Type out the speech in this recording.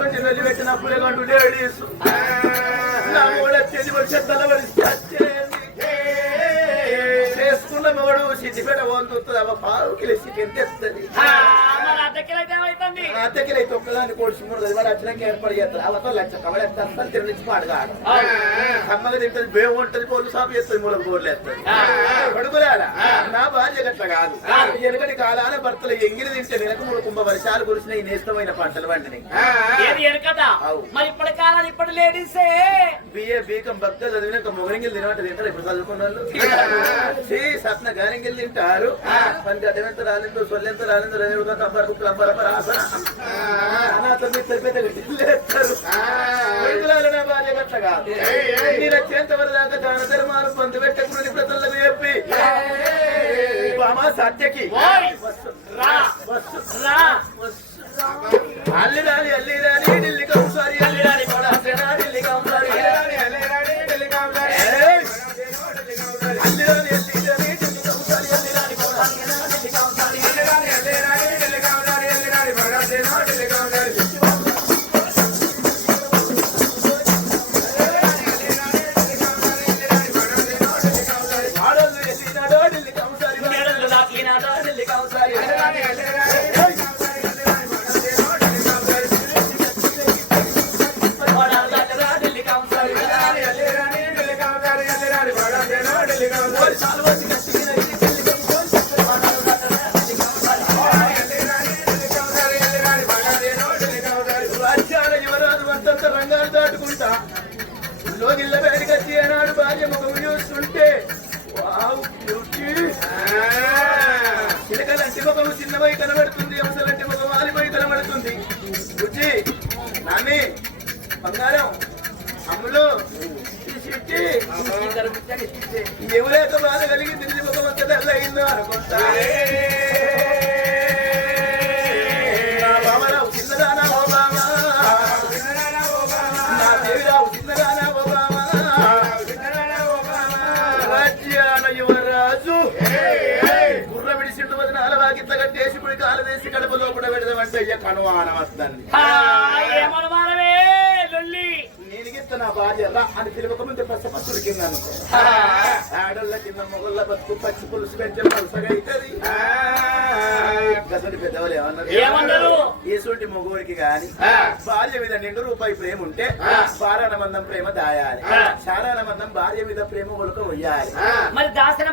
తోటి వదిలిపెట్టినప్పుడు లేకుండా లేడీస్. నా మూడ తెలివి వచ్చే తలవరిస్తే సిద్ధిపేట పోతుంది అవ పావు కిలో చికెన్ తెస్తుంది మరి అద్దెకిలైతే ఒక్కదాన్ని కోడిసి మూడు మరి వచ్చినాక ఏర్పాటు చేస్తారు. అవతో లక్ష కవడ అస్సలు తిరిగి పాడగాడు కమ్మగా తింటది బేము ఉంటది పోలు సాపు చేస్తుంది మూలకు బోర్లు వేస్తుంది. పడుకురారా నా భార్య గట్ల కాదు. ఎనకటి కాలాన భర్తలు ఎంగిలి తింటే వెనక మూడు కుంభ వర్షాలు కురిసిన ఈ నేస్తమైన పంటలు వంటిని. మరి ఇప్పటి కాలం ఇప్పటి లేడీసే. బిఏ బీకం భక్త చదివినాక మొగరింగిలు తినమంటే తింటారు. ఇప్పుడు చదువుకున్న వాళ్ళు సప్న గారింగిలు తింటారు. గడ్డమెంత రాలేదు సొల్లెంత రాలేదు కుక్కలు అంబర్ అంబర్ ఆసన అనాథం ఇద్దరు పెద్ద లేస్తారు కొడుకులాలు నా భార్య గట్ల కాదు. నేను వచ్చేంత వరకు దాకా దాన ధర్మాలు పందు ప్రజలకు చెప్పి బామా సత్యకి అల్లి రాని అల్లి రాని ఢిల్లీ కంసారి అల్లి రాని పడాసెనా ఢిల్లీ కంసారి. ఏయ్! అల్లి రాని అల్లి రాని ఢిల్లీ చిన్నవై కనబడుతుంది అవసరంటి ఆలిపోయి కనబడుతుంది. బుజ్జి నాని బంగారం అమ్ములు ఎవరైతే బాధ కలిగి తిరిగి ముఖం అంత తెల్లయిందో అనుకుంటా అలవాకిట్ల కట్టేసి పుడి కాలు వేసి కడుపు లోపల పెడదామంటే అయ్య కనువానం వస్తుంది ఏమనమానవే లొల్లి. నేనిగిత్త నా భార్య రా అని పిలవక ముందు పచ్చపచ్చుడు కింద అనుకో. ఆడోళ్ళ కింద మొగళ్ళ బతుకు పచ్చి పులుసు పెంచే పలుసగా అవుతుంది గసడి పెద్దవాళ్ళు ఏమన్నారు? ఏమన్నారు? ఏసోటి మొగోడికి గాని భార్య మీద నిండు రూపాయి ప్రేమ ఉంటే పారాయణ మందం ప్రేమ దాయాలి. చారాయణ మందం భార్య మీద ప్రేమ ఒలక మరి దాసిన